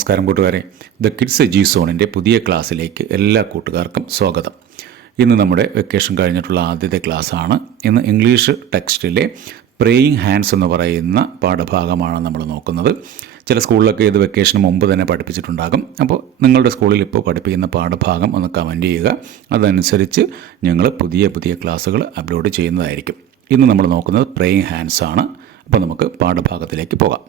നമസ്കാരം കൂട്ടുകാരെ. The kids AG സോണിൻ്റെ പുതിയ ക്ലാസ്സിലേക്ക് എല്ലാ കൂട്ടുകാർക്കും സ്വാഗതം. ഇന്ന് നമ്മുടെ വെക്കേഷൻ കഴിഞ്ഞിട്ടുള്ള ആദ്യത്തെ ക്ലാസ്സാണ്. ഇന്ന് ഇംഗ്ലീഷ് ടെക്സ്റ്റിലെ പ്രേയിങ് ഹാൻഡ്സ് എന്ന് പറയുന്ന പാഠഭാഗമാണ് നമ്മൾ നോക്കുന്നത്. ചില സ്കൂളിലൊക്കെ ഇത് വെക്കേഷന് മുമ്പ് തന്നെ പഠിപ്പിച്ചിട്ടുണ്ടാകും. അപ്പോൾ നിങ്ങളുടെ സ്കൂളിൽ ഇപ്പോൾ പഠിപ്പിക്കുന്ന പാഠഭാഗം ഒന്ന് കമൻറ്റ് ചെയ്യുക. അതനുസരിച്ച് ഞങ്ങൾ പുതിയ ക്ലാസ്സുകൾ അപ്ലോഡ് ചെയ്യുന്നതായിരിക്കും. ഇന്ന് നമ്മൾ നോക്കുന്നത് പ്രേയിങ് ഹാൻഡ്സ് ആണ്. അപ്പോൾ നമുക്ക് പാഠഭാഗത്തിലേക്ക് പോകാം.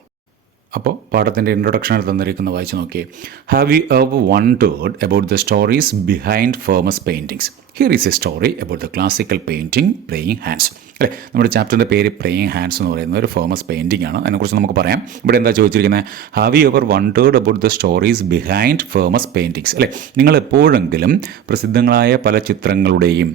അപ്പോൾ പാഠത്തിൻ്റെ ഇൻട്രൊഡക്ഷനിൽ തന്നിരിക്കുന്ന വായിച്ച് നോക്കിയേ. Have you ever wondered about the stories behind famous paintings? Here is A story about the classical painting praying hands. അല്ലേ, നമ്മുടെ ചാപ്റ്ററിൻ്റെ പേര് പ്രേയിങ് ഹാൻഡ്സ് എന്ന് പറയുന്ന ഒരു ഫേമസ് പെയിൻറ്റിംഗ് ആണ്. അതിനെക്കുറിച്ച് നമുക്ക് പറയാം. ഇവിടെ എന്താ ചോദിച്ചിരിക്കുന്നത്? Have you ever wondered about the stories behind famous paintings? അല്ലേ, നിങ്ങൾ എപ്പോഴെങ്കിലും പ്രസിദ്ധങ്ങളായ പല ചിത്രങ്ങളുടെയും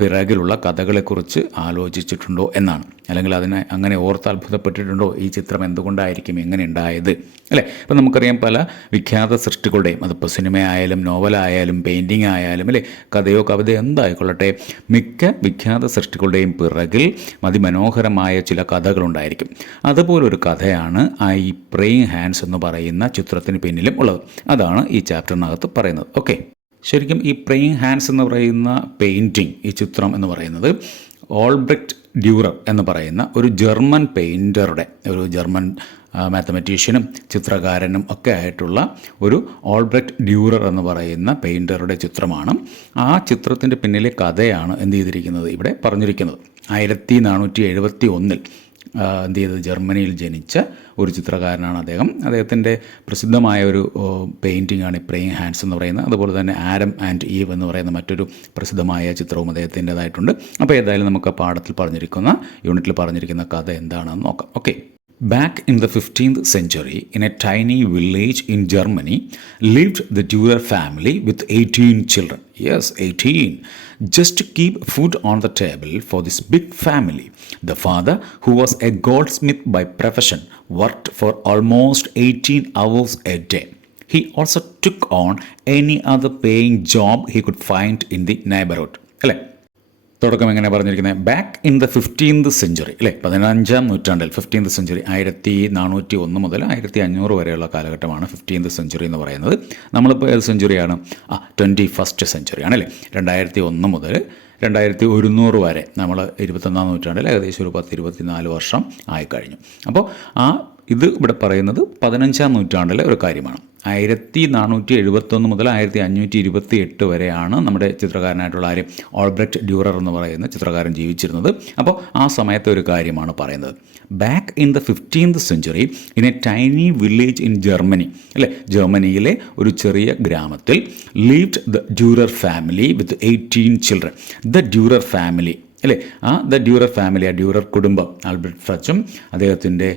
പിറകിലുള്ള കഥകളെക്കുറിച്ച് ആലോചിച്ചിട്ടുണ്ടോ എന്നാണ്. അല്ലെങ്കിൽ അതിനെ അങ്ങനെ ഓർത്ത് അത്ഭുതപ്പെട്ടിട്ടുണ്ടോ, ഈ ചിത്രം എന്തുകൊണ്ടായിരിക്കും എങ്ങനെ ഉണ്ടായത്? അല്ലേ, ഇപ്പം നമുക്കറിയാം പല വിഖ്യാത സൃഷ്ടികളുടെയും, അതിപ്പോൾ സിനിമയായാലും നോവലായാലും പെയിൻറ്റിങ് ആയാലും അല്ലേ, കഥയോ കവിതയോ എന്തായിക്കൊള്ളട്ടെ, മിക്ക വിഖ്യാത സൃഷ്ടികളുടെയും പിറകിൽ അതിമനോഹരമായ ചില കഥകളുണ്ടായിരിക്കും. അതുപോലൊരു കഥയാണ് ഈ പ്രേയിങ് ഹാൻഡ്സ് എന്ന് പറയുന്ന ചിത്രത്തിന് പിന്നിലും ഉള്ളത്. അതാണ് ഈ ചാപ്റ്ററിനകത്ത് പറയുന്നത്. ഓക്കെ, ശരിക്കും ഈ പ്രേയിങ് ഹാൻഡ്സ് എന്ന് പറയുന്ന പെയിൻറ്റിങ്, ഈ ചിത്രം എന്ന് പറയുന്നത് ഓൾബ്രെക്റ്റ് ഡ്യൂറർ എന്ന് പറയുന്ന ഒരു ജർമ്മൻ പെയിൻറ്ററുടെ, ഒരു ജർമ്മൻ മാത്തമാറ്റീഷ്യനും ചിത്രകാരനും ഒക്കെ ആയിട്ടുള്ള ഒരു ഓൾബ്രെക്റ്റ് ഡ്യൂറർ എന്ന് പറയുന്ന പെയിൻറ്ററുടെ ചിത്രമാണ്. ആ ചിത്രത്തിൻ്റെ പിന്നിലെ കഥയാണ് എന്ത് ചെയ്തിരിക്കുന്നത്, ഇവിടെ പറഞ്ഞിരിക്കുന്നത്. 1471 എന്ത് ചെയ്തത്, ജർമ്മനിയിൽ ജനിച്ച ഒരു ചിത്രകാരനാണ് അദ്ദേഹം. അദ്ദേഹത്തിൻ്റെ പ്രസിദ്ധമായ ഒരു പെയിൻറ്റിംഗ് ആണ് ഈ പ്രേയിങ് ഹാൻഡ്സ് എന്ന് പറയുന്നത്. അതുപോലെ തന്നെ ആഡം ആൻഡ് ഈവ് എന്ന് പറയുന്ന മറ്റൊരു പ്രസിദ്ധമായ ചിത്രവും അദ്ദേഹത്തിൻ്റെതായിട്ടുണ്ട്. അപ്പോൾ ഏതായാലും നമുക്ക് പാഠത്തിൽ പറഞ്ഞിരിക്കുന്ന യൂണിറ്റിൽ പറഞ്ഞിരിക്കുന്ന കഥ എന്താണെന്ന് നോക്കാം. Okay. Back in the 15th century, in a tiny village in Germany, lived the Dürer family with 18 children. Yes, 18. Just to keep food on the table for this big family, the father, who was a goldsmith by profession, worked for almost 18 hours a day. He also took on any other paying job he could find in the neighborhood. അല്ലേ, തുടക്കം എങ്ങനെ പറഞ്ഞിരിക്കുന്നത്? Back in the 15th century, അല്ലേ, 15ാം നൂറ്റാണ്ടിൽ. 15th century 1401 മുതൽ 1500 വരെയുള്ള കാലഘട്ടമാണ് 15th century എന്ന് പറയുന്നത്. നമ്മളിപ്പോൾ ഏത് സെഞ്ചുറിയാണ്? 21st സെഞ്ചുറിയാണ്, അല്ലേ. 2001 മുതൽ 2100 വരെ നമ്മൾ 21ാം നൂറ്റാണ്ടിൽ ഏകദേശം ഒരു 10-24 വർഷം ആയിക്കഴിഞ്ഞു. അപ്പോൾ ഇത് ഇവിടെ പറയുന്നത് 15ാം നൂറ്റാണ്ടിലെ ഒരു കാര്യമാണ്. 1471 മുതൽ 1528 വരെയാണ് നമ്മുടെ ചിത്രകാരനായിട്ടുള്ള ആര്, ഓൾബ്രെക്റ്റ് ഡ്യൂറർ എന്ന് പറയുന്ന ചിത്രകാരൻ ജീവിച്ചിരുന്നത്. അപ്പോൾ ആ സമയത്തെ ഒരു കാര്യമാണ് പറയുന്നത്. Back in the 15th century in A tiny village in Germany, അല്ലേ, ജർമ്മനിയിലെ ഒരു ചെറിയ ഗ്രാമത്തിൽ lived the Dürer family with 18 children. The Dürer family, അല്ലേ, ദ ഡ്യൂറർ ഫാമിലി, ആ ഡ്യൂറർ കുടുംബം, ആൽബർട്ട് ഫ്രച്ചും അദ്ദേഹത്തിൻ്റെ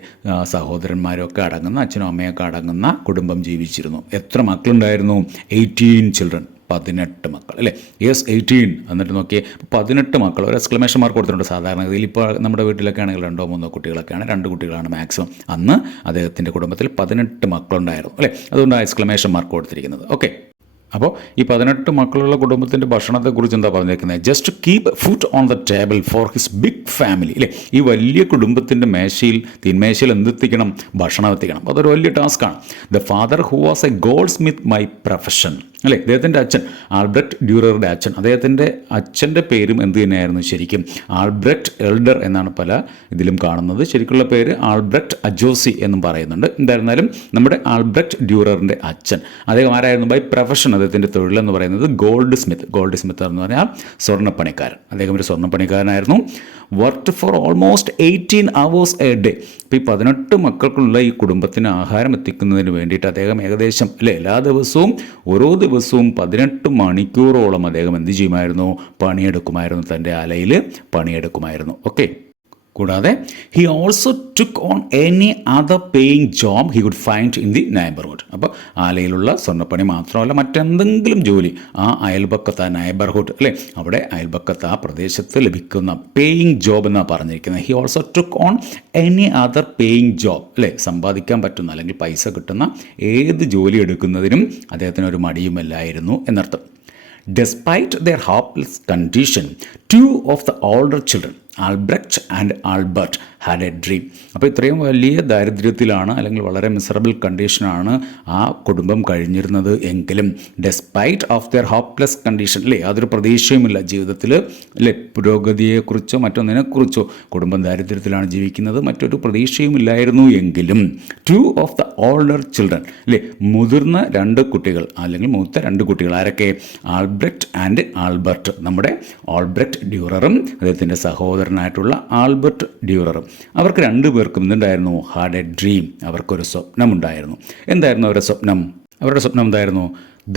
സഹോദരന്മാരും ഒക്കെ അടങ്ങുന്ന, അച്ഛനും അമ്മയൊക്കെ അടങ്ങുന്ന കുടുംബം ജീവിച്ചിരുന്നു. എത്ര മക്കളുണ്ടായിരുന്നു? 18 ചിൽഡ്രൻ, 18 മക്കൾ, അല്ലേ. യെസ്, 18. എന്നിട്ട് നോക്കിയേ, 18 മക്കൾ. ഒരു എക്സ്ക്ലമേഷൻ മാർക്ക് കൊടുത്തിട്ടുണ്ട്. സാധാരണഗതിയിൽ ഇപ്പോൾ നമ്മുടെ വീട്ടിലൊക്കെ ആണെങ്കിൽ 2-3 കുട്ടികളൊക്കെയാണ്, 2 കുട്ടികളാണ് മാക്സിമം. അന്ന് അദ്ദേഹത്തിൻ്റെ കുടുംബത്തിൽ 18 മക്കളുണ്ടായിരുന്നു, അല്ലേ. അതുകൊണ്ടാണ് എക്സ്ക്ലമേഷൻ മാർക്ക് കൊടുത്തിരിക്കുന്നത്. ഓക്കെ. അപ്പോൾ ഈ 18 മക്കളുള്ള കുടുംബത്തിൻ്റെ ഭക്ഷണത്തെക്കുറിച്ച് എന്താ പറഞ്ഞിരിക്കുന്നത്? Just keep food on the table for his big family, അല്ലേ. ഈ വലിയ കുടുംബത്തിൻ്റെ തിന്മേശയിൽ എന്തെത്തിക്കണം? ഭക്ഷണം എത്തിക്കണം. അതൊരു വലിയ ടാസ്ക്കാണ്. The father who was a goldsmith by profession, അല്ലേ. അദ്ദേഹത്തിൻ്റെ അച്ഛൻ, ആൽബ്രെക്റ്റ് ഡ്യൂററുടെ അച്ഛൻ, അദ്ദേഹത്തിൻ്റെ അച്ഛൻ്റെ പേരും എന്ത് തന്നെയായിരുന്നു ശരിക്കും? ആൽബ്രെക്റ്റ് എൽഡർ എന്നാണ് പല ഇതിലും കാണുന്നത്. ശരിക്കുള്ള പേര് ആൽബ്രെക്റ്റ് അജോസി എന്നും പറയുന്നുണ്ട്. എന്തായിരുന്നാലും നമ്മുടെ ആൽബ്രെക്റ്റ് ഡ്യൂററിൻ്റെ അച്ഛൻ, അദ്ദേഹം ആരായിരുന്നു? ബൈ പ്രൊഫഷൻ, അദ്ദേഹത്തിൻ്റെ തൊഴിലെന്ന് പറയുന്നത് ഗോൾഡ് സ്മിത്ത് എന്ന് പറഞ്ഞാൽ സ്വർണ്ണപ്പണിക്കാരൻ. അദ്ദേഹം ഒരു സ്വർണ്ണപ്പണിക്കാരനായിരുന്നു. Worked for almost 18 hours a day. ഇപ്പോൾ ഈ 18 മക്കൾക്കുള്ള ഈ കുടുംബത്തിന് ആഹാരം എത്തിക്കുന്നതിന് വേണ്ടിയിട്ട് അദ്ദേഹം ഏകദേശം, അല്ലേ, എല്ലാ ദിവസവും ഓരോ ദിവസവും 18 മണിക്കൂറോളം അദ്ദേഹം എന്ത് ചെയ്യുമായിരുന്നു? പണിയെടുക്കുമായിരുന്നു, തൻ്റെ ആലയിൽ പണിയെടുക്കുമായിരുന്നു. ഓക്കെ. കൂടാതെ he also took on any other paying job he could find in the neighbourhood. അപ്പോൾ ആലയിലുള്ള സ്വർണ്ണപ്പണി മാത്രമല്ല, മറ്റെന്തെങ്കിലും ജോലി ആ അയൽപക്കത്ത്, ആ നൈബർഹുഡ്, അല്ലേ, അവിടെ അയൽപക്കത്ത് ആ പ്രദേശത്ത് ലഭിക്കുന്ന പേയിങ് ജോബ് എന്നാണ് പറഞ്ഞിരിക്കുന്നത്. He also took on any other paying job, അല്ലേ, സമ്പാദിക്കാൻ പറ്റുന്ന അല്ലെങ്കിൽ പൈസ കിട്ടുന്ന ഏത് ജോലി എടുക്കുന്നതിനും അദ്ദേഹത്തിന് ഒരു മടിയുമില്ലായിരുന്നു എന്നർത്ഥം. Despite their hopeless condition, 2 of the older children, Albrecht and Albert had a dream. അപ്പോൾ ഇത്രയും വലിയ ദാരിദ്ര്യത്തിലാണ് അല്ലെങ്കിൽ വളരെ മിസറബിൾ കണ്ടീഷനാണ് ആ കുടുംബം കഴിഞ്ഞിരുന്നത് എങ്കിലും despite of their hopeless condition, അല്ലേ, യാതൊരു പ്രതീക്ഷയുമില്ല ജീവിതത്തിൽ, അല്ലേ, പുരോഗതിയെക്കുറിച്ചോ മറ്റൊന്നിനെക്കുറിച്ചോ, കുടുംബം ദാരിദ്ര്യത്തിലാണ് ജീവിക്കുന്നത്, മറ്റൊരു പ്രതീക്ഷയുമില്ലായിരുന്നു എങ്കിലും 2 ഓഫ് ദ ഓൾഡർ ചിൽഡ്രൻ, അല്ലേ, മുതിർന്ന 2 കുട്ടികൾ അല്ലെങ്കിൽ മൂത്ത 2 കുട്ടികൾ, ആരൊക്കെ? ആൽബ്രക്റ്റ് ആൻഡ് ആൽബർട്ട്. നമ്മുടെ ആൽബ്രക്റ്റ് ഡ്യൂററും അദ്ദേഹത്തിൻ്റെ സഹോദരനായിട്ടുള്ള ആൽബർട്ട് ഡ്യൂററും. അവർക്ക് 2 പേർക്കും എന്തുണ്ടായിരുന്നു? Had a dream. അവർക്കൊരു സ്വപ്നമുണ്ടായിരുന്നു. എന്തായിരുന്നു അവരുടെ സ്വപ്നം? അവരുടെ സ്വപ്നം എന്തായിരുന്നു?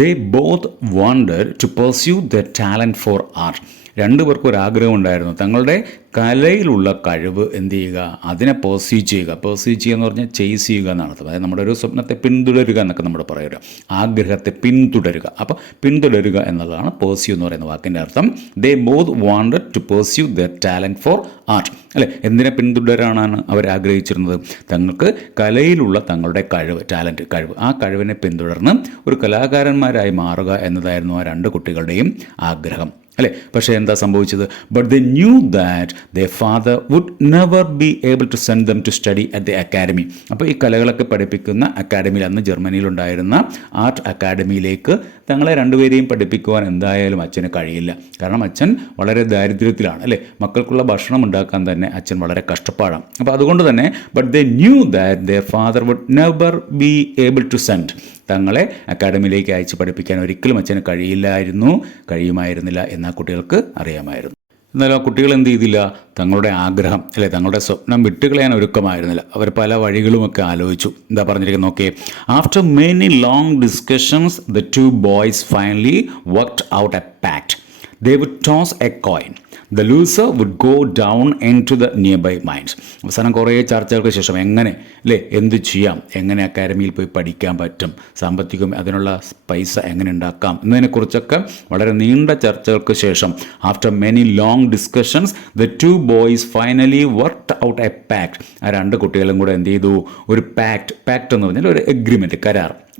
They both wanted to pursue the talent for art. 2 പേർക്കും ഒരു ആഗ്രഹം ഉണ്ടായിരുന്നു, തങ്ങളുടെ കലയിലുള്ള കഴിവ് എന്ത് ചെയ്യുക, അതിനെ പെർസ്യൂ ചെയ്യുക. പെർസ്യൂ ചെയ്യുക എന്ന് പറഞ്ഞാൽ ചേസ് ചെയ്യുക എന്നാണ് അർത്ഥം. അതായത് നമ്മുടെ ഒരു സ്വപ്നത്തെ പിന്തുടരുക എന്നൊക്കെ നമ്മൾ പറയുക, ആഗ്രഹത്തെ പിന്തുടരുക. അപ്പോൾ പിന്തുടരുക എന്നുള്ളതാണ് പെർസ്യൂ എന്ന് പറയുന്ന വാക്കിൻ്റെ അർത്ഥം. They both wanted to pursue the talent for art, അല്ലേ, എന്തിനെ പിന്തുടരാനാണ് അവർ ആഗ്രഹിച്ചിരുന്നത്? തങ്ങൾക്ക് കലയിലുള്ള തങ്ങളുടെ കഴിവ്, ടാലൻറ്റ്, കഴിവ്, ആ കഴിവിനെ പിന്തുടർന്ന് ഒരു കലാകാരന്മാരായി മാറുക എന്നതായിരുന്നു ആ 2 കുട്ടികളുടെയും ആഗ്രഹം, അല്ലേ. പക്ഷേ എന്താ സംഭവിച്ചത്? But they knew that their father would never be able to send them to study at the academy. അപ്പോൾ ഈ കലകളൊക്കെ പഠിപ്പിക്കുന്ന അക്കാഡമിയിൽ, അന്ന് ജർമ്മനിയിലുണ്ടായിരുന്ന ആർട്ട് അക്കാഡമിയിലേക്ക് തങ്ങളെ 2 പേരെയും പഠിപ്പിക്കുവാൻ എന്തായാലും അച്ഛന് കഴിയില്ല. കാരണം അച്ഛൻ വളരെ ദാരിദ്ര്യത്തിലാണ്, അല്ലേ, മക്കൾക്കുള്ള ഭക്ഷണം ഉണ്ടാക്കാൻ തന്നെ അച്ഛൻ വളരെ കഷ്ടപ്പാടാണ്. അപ്പോൾ അതുകൊണ്ട് തന്നെ but they knew that their father would never be able to send, തങ്ങളെ അക്കാഡമിയിലേക്ക് അയച്ച് പഠിപ്പിക്കാൻ ഒരിക്കലും അച്ഛന് കഴിയുമായിരുന്നില്ല എന്ന് ആ കുട്ടികൾക്ക് അറിയാമായിരുന്നു. എന്നാലും ആ കുട്ടികൾ എന്ത് ചെയ്തില്ല? തങ്ങളുടെ ആഗ്രഹം, അല്ലെ, തങ്ങളുടെ സ്വപ്നം വിട്ടുകളയാൻ ഒരുക്കമായിരുന്നില്ല. അവർ പല വഴികളുമൊക്കെ ആലോചിച്ചു. എന്താ പറഞ്ഞിരിക്കുന്നത് നോക്കിയേ. After many long discussions the 2 boys finally worked out a pact. They would toss a coin. The loser would go down into the nearby mines. അവസാനം കുറേ ചർച്ചകൾക്ക് ശേഷം എങ്ങനെ, അല്ലേ, എന്ത് ചെയ്യാം, എങ്ങനെ അക്കാഡമിയിൽ പോയി പഠിക്കാൻ പറ്റും, സാമ്പത്തികം, അതിനുള്ള പൈസ എങ്ങനെ ഉണ്ടാക്കാം എന്നതിനെക്കുറിച്ചൊക്കെ വളരെ നീണ്ട ചർച്ചകൾക്ക് ശേഷം, after many long discussions the 2 boys finally worked out a pact. ആ 2 കുട്ടികളും കൂടെ എന്ത് ചെയ്തു? ഒരു പാക്ട് എന്ന് പറഞ്ഞാൽ ഒരു എഗ്രിമെൻറ്റ്,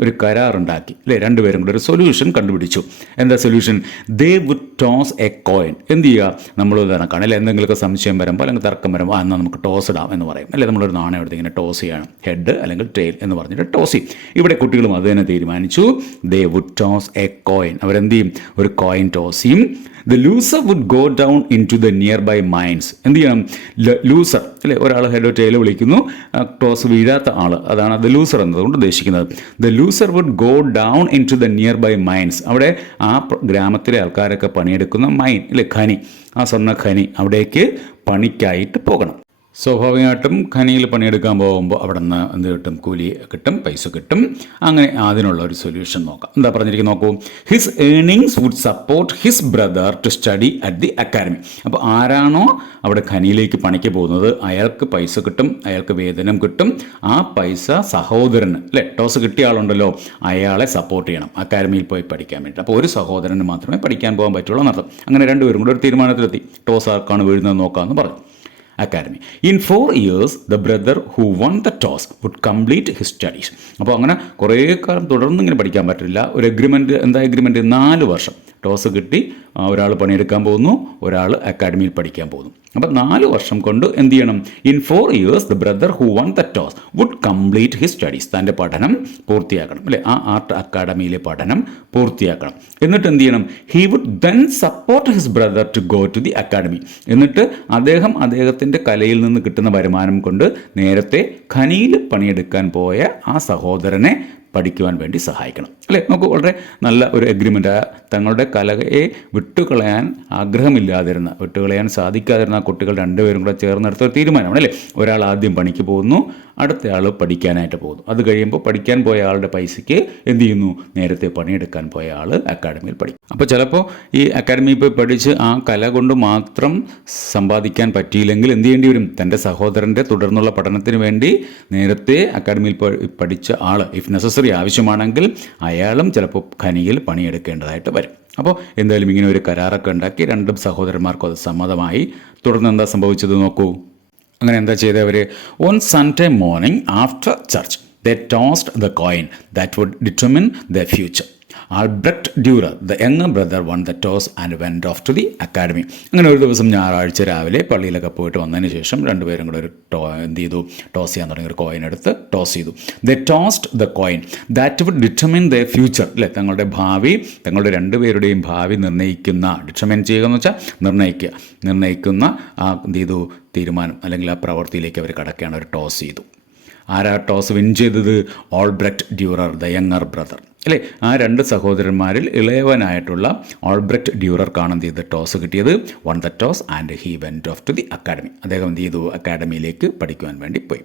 ഒരു കരാറുണ്ടാക്കി, അല്ലേ. 2 പേരും കൂടെ ഒരു സൊല്യൂഷൻ കണ്ടുപിടിച്ചു. എന്താ solution? They would toss a coin. എന്ത് ചെയ്യുക? നമ്മൾ കണക്കാണ്, അല്ലെ, എന്തെങ്കിലുമൊക്കെ സംശയം വരുമ്പോൾ അല്ലെങ്കിൽ തർക്കം വരുമ്പോൾ എന്നാൽ നമുക്ക് ടോസ് ഇടാം എന്ന് പറയും, അല്ലെ. നമ്മളൊരു നാണയം എടുത്ത് ഇങ്ങനെ ടോസ് ചെയ്യണം, ഹെഡ് അല്ലെങ്കിൽ ടെയിൽ എന്ന് പറഞ്ഞിട്ട് ടോസ് ചെയ്യും. ഇവിടെ കുട്ടികളും അത് തന്നെ തീരുമാനിച്ചു. They would toss a coin. അവരെന്ത് ചെയ്യും? ഒരു കോയിൻ ടോസ് ചെയ്യും. The loser would go down into the nearby mines. എന്ത് ചെയ്യണം? ലൂസർ, അല്ലേ, ഒരാൾ ഹെഡോ ടെയിലോ വിളിക്കുന്നു, ടോസ് വീഴാത്ത ആൾ, അതാണ് ദ ലൂസർ എന്നതുകൊണ്ട് ഉദ്ദേശിക്കുന്നത്. The loser would go down into the nearby mines. അവിടെ ആ ഗ്രാമത്തിലെ ആൾക്കാരൊക്കെ പണിയെടുക്കുന്ന മൈൻ, അല്ലേ, ഖനി, ആ സ്വർണ്ണ ഖനി, അവിടേക്ക് പണിക്കായിട്ട് പോകണം. സ്വാഭാവികമായിട്ടും ഖനിയിൽ പണിയെടുക്കാൻ പോകുമ്പോൾ അവിടെ നിന്ന് എന്ത് കിട്ടും? കൂലി കിട്ടും, പൈസ കിട്ടും. അങ്ങനെ അതിനുള്ള ഒരു സൊല്യൂഷൻ നോക്കാം. എന്താ പറഞ്ഞിരിക്കുന്നത് നോക്കൂ. His earnings would support his brother to study at the academy. അപ്പോൾ ആരാണോ അവിടെ ഖനിയിലേക്ക് പണിക്ക് പോകുന്നത് അയാൾക്ക് പൈസ കിട്ടും, അയാൾക്ക് വേതനം കിട്ടും. ആ പൈസ സഹോദരന്, അല്ലേ, ടോസ് കിട്ടിയ ആളുണ്ടല്ലോ, അയാളെ സപ്പോർട്ട് ചെയ്യണം അക്കാഡമിയിൽ പോയി പഠിക്കാൻ വേണ്ടി. അപ്പോൾ ഒരു സഹോദരന് മാത്രമേ പഠിക്കാൻ പോകാൻ പറ്റുള്ളൂ എന്നർത്ഥം. അങ്ങനെ 2 പേരും കൂടെ ഒരു തീരുമാനത്തിലെത്തി. ടോസ് ആർക്കാണ് വീഴുന്നത് നോക്കാമെന്ന് പറഞ്ഞു academy. In 4 years the brother who won the toss would complete his studies. അപ്പോൾ അങ്ങനെ കുറേ കാലം തുടർന്ന് ഇങ്ങനെ പഠിക്കാൻ പറ്റില്ല. ഒരു എഗ്രിമെൻറ്റ്, എന്താ എഗ്രിമെൻറ്റ്? 4 വർഷം. ടോസ് കിട്ടി, ഒരാൾ പണിയെടുക്കാൻ പോകുന്നു, ഒരാൾ അക്കാഡമിയിൽ പഠിക്കാൻ പോകുന്നു. അപ്പോൾ 4 വർഷം കൊണ്ട് എന്ത് ചെയ്യണം? In 4 years the brother who won the toss would complete his studies. തൻ്റെ പഠനം പൂർത്തിയാക്കണം, അല്ലേ, ആ ആർട്ട് അക്കാഡമിയിലെ പഠനം പൂർത്തിയാക്കണം. എന്നിട്ട് എന്ത് ചെയ്യണം? He would then support his brother to go to the academy. എന്നിട്ട് അദ്ദേഹത്തിൻ്റെ കലയിൽ നിന്ന് കിട്ടുന്ന വരുമാനം കൊണ്ട് നേരത്തെ ഖനിയിൽ പണിയെടുക്കാൻ പോയ ആ സഹോദരനെ പഠിക്കുവാൻ വേണ്ടി സഹായിക്കണം, അല്ലേ. നമുക്ക് വളരെ നല്ല ഒരു എഗ്രിമെൻ്റ്. തങ്ങളുടെ കലയെ വിട്ടുകളയാൻ വിട്ടുകളയാൻ സാധിക്കാതിരുന്ന കുട്ടികൾ 2 പേരും കൂടെ ചേർന്നെടുത്ത ഒരു തീരുമാനമാണ്, അല്ലേ. ഒരാൾ ആദ്യം പണിക്ക് പോകുന്നു, അടുത്തയാൾ പഠിക്കാനായിട്ട് പോകുന്നു. അത് കഴിയുമ്പോൾ പഠിക്കാൻ പോയ ആളുടെ പൈസയ്ക്ക് എന്ത് ചെയ്യുന്നു? നേരത്തെ പണിയെടുക്കാൻ പോയ ആൾ അക്കാഡമിയിൽ പഠിക്കും. അപ്പോൾ ചിലപ്പോൾ ഈ അക്കാഡമിയിൽ പോയി പഠിച്ച് ആ കല കൊണ്ട് മാത്രം സമ്പാദിക്കാൻ പറ്റിയില്ലെങ്കിൽ എന്ത് ചെയ്യേണ്ടി വരും? തൻ്റെ സഹോദരൻ്റെ തുടർന്നുള്ള പഠനത്തിന് വേണ്ടി നേരത്തെ അക്കാഡമിയിൽ പഠിച്ച ആൾ, ഇഫ് നെസസറി, ആവശ്യമാണെങ്കിൽ അയാളും ചിലപ്പോൾ ഖനിയിൽ പണിയെടുക്കേണ്ടതായിട്ട് വരും. അപ്പോൾ എന്തായാലും ഇങ്ങനെ ഒരു കരാറൊക്കെ ഉണ്ടാക്കി 2 സഹോദരന്മാർക്കും അത് സമ്മതമായി. തുടർന്ന് എന്താ സംഭവിച്ചത് നോക്കൂ. അങ്ങനെ എന്താ ചെയ്തവർ? On Sunday morning after church they tossed the coin that would determine the future. Albrecht Dürer the younger brother won the toss and went off to the academy. അങ്ങനെ ഒരു ദിവസം ഞായറാഴ്ച രാവിലെ പള്ളിയിലൊക്കെ പോയിട്ട് വന്നതിന് ശേഷം രണ്ടുപേരും കൂടെ ഒരു ടോസ് ചെയ്യാൻ തുടങ്ങി. ഒരു കോയിൻ എടുത്ത് ടോസ് ചെയ്തു. They tossed the coin that would determine the future. അല്ലേ, തങ്ങളുടെ ഭാവി, തങ്ങളുടെ രണ്ടുപേരുടെയും ഭാവി ഡിറ്റർമിൻ ചെയ്യുക എന്ന് വെച്ചാൽ നിർണ്ണയിക്കുന്ന ആ തീരുമാനം അല്ലെങ്കിൽ ആ പ്രവൃത്തിയിലേക്ക് അവർ കടക്കുകയാണ്. അവർ ടോസ് ചെയ്തു. ആരാ ടോസ് വിൻ ചെയ്തത്? ആൽബ്രക്റ്റ് ഡ്യൂറർ ദ യങ്ങർ ബ്രദർ. അല്ലേ, ആ രണ്ട് സഹോദരന്മാരിൽ ഇളയവനായിട്ടുള്ള ആൽബ്രക്റ്റ് ഡ്യൂറർക്കാണ് എന്ത് ചെയ്ത് ടോസ് കിട്ടിയത്. Won the toss and he went off to the academy. അദ്ദേഹം എന്ത് ചെയ്തു? അക്കാഡമിയിലേക്ക് പഠിക്കുവാൻ വേണ്ടി പോയി.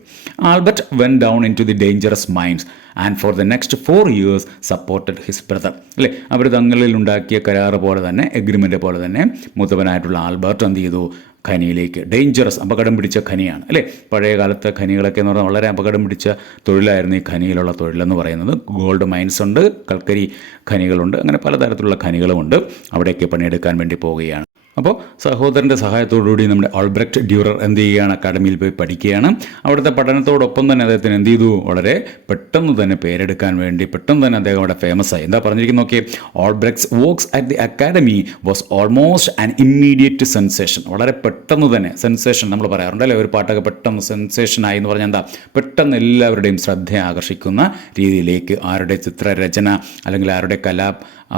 Albert went down into the dangerous mines and for the next 4 years supported his brother. അല്ലേ, അവർ തങ്ങളിൽ ഉണ്ടാക്കിയ കരാറ് പോലെ തന്നെ, എഗ്രിമെൻ്റ് പോലെ തന്നെ മൂത്തവനായിട്ടുള്ള ആൽബർട്ട് എന്ത് ചെയ്തു? ഖനിയിലേക്ക്, ഡേഞ്ചറസ്, അപകടം പിടിച്ച ഖനിയാണ്. അല്ലേ, പഴയ കാലത്തെ ഖനികളൊക്കെ എന്ന് പറഞ്ഞാൽ വളരെ അപകടം പിടിച്ച തൊഴിലായിരുന്നു ഈ ഖനിയിലുള്ള തൊഴിലെന്ന് പറയുന്നത്. ഗോൾഡ് മൈൻസ് ഉണ്ട്, കൽക്കരി ഖനികളുണ്ട്, അങ്ങനെ പലതരത്തിലുള്ള ഖനികളുമുണ്ട്. അവിടേക്ക് പണിയെടുക്കാൻ വേണ്ടി പോവുകയാണ്. അപ്പോൾ സഹോദരൻ്റെ സഹായത്തോടുകൂടി നമ്മുടെ ആൽബ്രക്റ്റ് ഡ്യൂറർ എന്ത് ചെയ്യുകയാണ്? അക്കാഡമിയിൽ പോയി പഠിക്കുകയാണ്. അവിടുത്തെ പഠനത്തോടൊപ്പം തന്നെ അദ്ദേഹത്തിന് എന്ത് ചെയ്തു? വളരെ പെട്ടെന്ന് തന്നെ പേരെടുക്കാൻ വേണ്ടി പെട്ടെന്ന് തന്നെ അദ്ദേഹം അവിടെ ഫേമസ് ആയി. എന്താ പറഞ്ഞിരിക്കുന്നത് നോക്കിയേ. Albrecht's works at the academy was almost an immediate sensation. വളരെ പെട്ടെന്ന് തന്നെ സെൻസേഷൻ നമ്മൾ പറയാറുണ്ടല്ലേ, ഒരു പാട്ടൊക്കെ പെട്ടെന്ന് സെൻസേഷനായി എന്ന് പറഞ്ഞാൽ എന്താ? പെട്ടെന്ന് എല്ലാവരുടെയും ശ്രദ്ധ ആകർഷിക്കുന്ന രീതിയിലേക്ക് ആരുടെ ചിത്രരചന അല്ലെങ്കിൽ ആരുടെ കലാ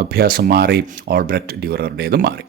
അഭ്യാസം മാറി? ആൽബ്രക്റ്റ് ഡ്യൂററുടേത് മാറി.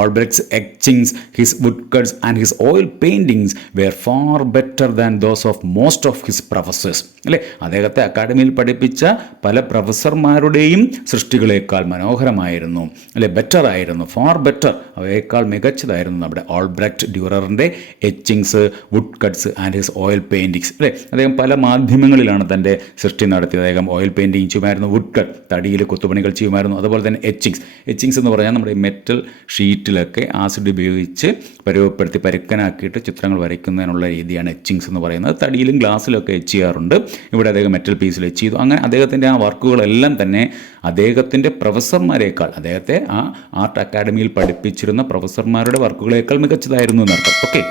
Albrecht's etchings, his woodcuts and his oil paintings were far better than those of most of his professors. അല്ലേ, അദ്ദേഹത്തെ അക്കാഡമിയിൽ പഠിപ്പിച്ച പല പ്രൊഫസർമാരുടെയും സൃഷ്ടികളേക്കാൾ മനോഹരമായിരുന്നു. അല്ലെ, ബെറ്റർ ആയിരുന്നു, ഫാർ ബെറ്റർ, അവയേക്കാൾ മികച്ചതായിരുന്നു നമ്മുടെ ആൽബ്രക്റ്റ് ഡ്യൂററിൻ്റെ etchings, woodcuts and his oil paintings. അല്ലേ, അദ്ദേഹം പല മാധ്യമങ്ങളിലാണ് തൻ്റെ സൃഷ്ടി നടത്തിയത്. അദ്ദേഹം ഓയിൽ പെയിൻറ്റിങ് ചെയ്യുമായിരുന്നു, വുഡ് കട്ട് തടിയിൽ കൊത്തുപണികൾ ചെയ്യുമായിരുന്നു, അതുപോലെ തന്നെ എച്ചിങ്സ് എന്ന് പറഞ്ഞാൽ നമ്മുടെ മെറ്റൽ ഷീറ്റിലൊക്കെ ആസിഡ് ഉപയോഗിച്ച് പരുവപ്പെടുത്തി പരുക്കനാക്കിയിട്ട് ചിത്രങ്ങൾ വരയ്ക്കുന്നതിനുള്ള രീതിയാണ് എച്ചിങ്സ് എന്ന് പറയുന്നത്. തടിയിലും ഗ്ലാസ്സിലൊക്കെ എച്ച് ചെയ്യാറുണ്ട്. ഇവിടെ അദ്ദേഹം മെറ്റൽ പീസിൽ എച്ച് ചെയ്തു. അങ്ങനെ അദ്ദേഹത്തിൻ്റെ ആ വർക്കുകളെല്ലാം തന്നെ അദ്ദേഹത്തിൻ്റെ പ്രൊഫസർമാരേക്കാൾ, അദ്ദേഹത്തെ ആ ആർട്ട് അക്കാഡമിയിൽ പഠിപ്പിച്ചിരുന്ന പ്രൊഫസർമാരുടെ വർക്കുകളേക്കാൾ മികച്ചതായിരുന്നു എന്നർത്ഥം. Okay.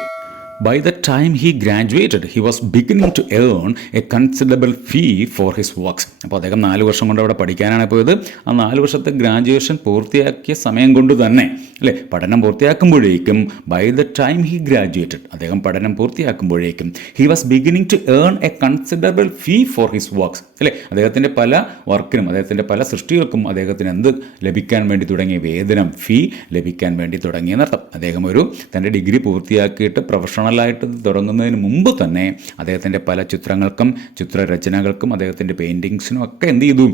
By the time he graduated, he was beginning to earn a considerable fee for his works. അപ്പോൾ അദ്ദേഹം 4 വർഷം കൊണ്ട് അവിടെ പഠിക്കാനാണ് പോയത്. ആ 4 വർഷത്തെ ഗ്രാജുവേഷൻ പൂർത്തിയാക്കിയ സമയം കൊണ്ട് തന്നെ, അല്ലേ, പഠനം പൂർത്തിയാക്കുമ്പോഴേക്കും, by the time he graduated, അദ്ദേഹം പഠനം പൂർത്തിയാക്കുമ്പോഴേക്കും, he was beginning to earn a considerable fee for his works. അല്ലേ, അദ്ദേഹത്തിൻ്റെ പല വർക്കിനും, അദ്ദേഹത്തിൻ്റെ പല സൃഷ്ടികൾക്കും അദ്ദേഹത്തിന് എന്ത് ലഭിക്കാൻ വേണ്ടി തുടങ്ങി? വേതനം, ഫീ ലഭിക്കാൻ വേണ്ടി തുടങ്ങിയെന്നർത്ഥം. അദ്ദേഹം തൻ്റെ ഡിഗ്രി പൂർത്തിയാക്കിയിട്ട് പ്രൊഫഷണലായിട്ട് തുടങ്ങുന്നതിന് മുമ്പ് തന്നെ അദ്ദേഹത്തിൻ്റെ പല ചിത്രങ്ങൾക്കും ചിത്രരചനകൾക്കും അദ്ദേഹത്തിൻ്റെ പെയിൻറ്റിങ്സിനും ഒക്കെ എന്ത് ചെയ്തു?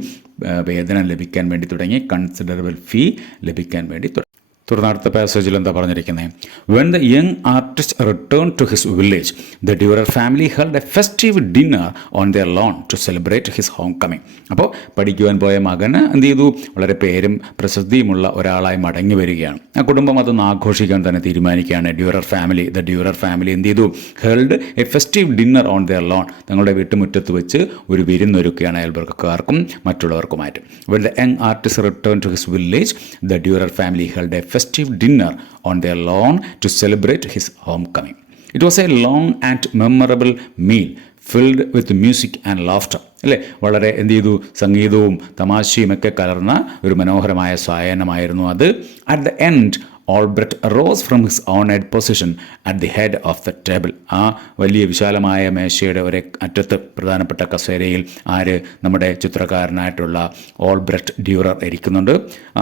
വേതനം ലഭിക്കാൻ വേണ്ടി തുടങ്ങി, കൺസിഡറബിൾ ഫീ ലഭിക്കാൻ വേണ്ടി തുടങ്ങി. തുടർന്ന് അടുത്ത പാസേജിൽ എന്താ പറഞ്ഞിരിക്കുന്നത്? When the young artist return to his village, the Dürer family held a festive dinner on their lawn to celebrate his homecoming. അപ്പോൾ പഠിക്കുവാൻ പോയ മകന് എന്ത് ചെയ്തു? വളരെ പേരും പ്രസിദ്ധിയുമുള്ള ഒരാളായി മടങ്ങി വരികയാണ്. ആ കുടുംബം അതൊന്ന് ആഘോഷിക്കാൻ തന്നെ തീരുമാനിക്കുകയാണ്. ദ ഡ്യൂറർ ഫാമിലി എന്ത് ചെയ്തു? Held a festive dinner on their lawn. തങ്ങളുടെ വീട്ടുമുറ്റത്ത് വെച്ച് ഒരു വിരുന്നൊരുക്കുകയാണ് അയൽപക്കക്കാർക്കും മറ്റുള്ളവർക്കുമായിട്ട്. When the young artist return to his village, the Dürer family held a festive dinner on their lawn to celebrate his homecoming. It was a long and memorable meal filled with music and laughter. അല്ലേ, വളരെ എന്ത് ചെയ്തു? സംഗീതവും തമാശയും ഒക്കെ കലർന്ന ഒരു മനോഹരമായ സായാഹ്നമായിരുന്നു അത്. At the end Albrecht rose from his honored position at the head of the table. ആ വലിയ വിശാലമായ മേശയുടെ ഒരു അറ്റത്ത് പ്രധാനപ്പെട്ട കസേരയിൽ നമ്മുടെ ചിത്രകാരനായിട്ടുള്ള ആൽബ്രക്റ്റ് ഡ്യൂറർ ഇരിക്കുന്നുണ്ട്.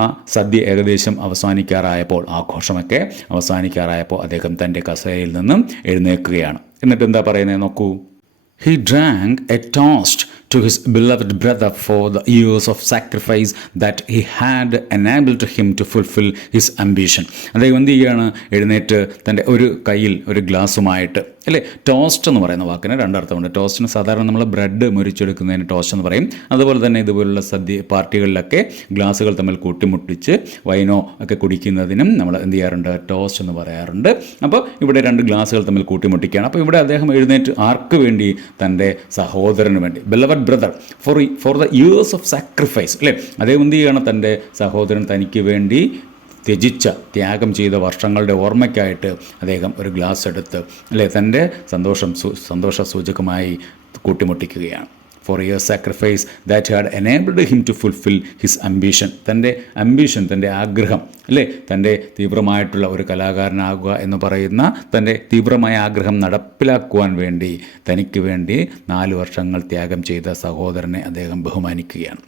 ആ സദ്യ ഏകദേശം അവസാനിക്കാറായപ്പോൾ, ആഘോഷമൊക്കെ അവസാനിക്കാറായപ്പോൾ അദ്ദേഹം തൻ്റെ കസേരയിൽ നിന്നും എഴുന്നേൽക്കുകയാണ്. എന്നിട്ട് എന്താ പറയുന്നത് നോക്കൂ. He drank a toast to his beloved brother for the years of sacrifice that he had enabled him to fulfill his ambition. അദ്ദേഹം എന്ത് ചെയ്യുകയാണ്? എഴുന്നേറ്റ് തൻ്റെ ഒരു കയ്യിൽ ഒരു ഗ്ലാസ്സുമായിട്ട്, അല്ലേ, ടോസ്റ്റ് എന്ന് പറയുന്ന വാക്കിന് രണ്ടർത്ഥമുണ്ട്. ടോസ്റ്റിന് സാധാരണ നമ്മൾ ബ്രെഡ് മുരിച്ചെടുക്കുന്നതിന് ടോസ്റ്റ് എന്ന് പറയും. അതുപോലെ തന്നെ ഇതുപോലുള്ള സദ്യ പാർട്ടികളിലൊക്കെ ഗ്ലാസ്സുകൾ തമ്മിൽ കൂട്ടിമുട്ടിച്ച് വൈനോ ഒക്കെ കുടിക്കുന്നതിനും നമ്മൾ എന്ത് ചെയ്യാറുണ്ട്? ടോസ്റ്റ് എന്ന് പറയാറുണ്ട്. അപ്പോൾ ഇവിടെ 2 ഗ്ലാസ്സുകൾ തമ്മിൽ കൂട്ടിമുട്ടിക്കുകയാണ്. അപ്പോൾ ഇവിടെ അദ്ദേഹം എഴുന്നേറ്റ് ആർക്ക് വേണ്ടി? തൻ്റെ സഹോദരന് വേണ്ടി. Beloved brother for the years of sacrifice. അല്ലേ, അദ്ദേഹം എന്ത് ചെയ്യണം? തൻ്റെ സഹോദരൻ തനിക്ക് വേണ്ടി ത്യാഗം ചെയ്ത വർഷങ്ങളുടെ ഓർമ്മയ്ക്കായിട്ട് അദ്ദേഹം ഒരു ഗ്ലാസ് എടുത്ത്, അല്ലേ, തൻ്റെ സന്തോഷ സൂചകമായി കൂട്ടിമുട്ടിക്കുകയാണ്. for a sacrifice that had enabled him to fulfill his ambition. തൻ്റെ ആഗ്രഹം, അല്ലേ, തൻ്റെ തീവ്രമായിട്ടുള്ള ഒരു കലാകാരനാകുക എന്ന് പറയുന്ന തൻ്റെ തീവ്രമായ ആഗ്രഹം നടപ്പിലാക്കുവാൻ വേണ്ടി തനിക്ക് വേണ്ടി 4 വർഷങ്ങൾ ത്യാഗം ചെയ്ത സഹോദരനെ അദ്ദേഹം ബഹുമാനിക്കുകയാണ്.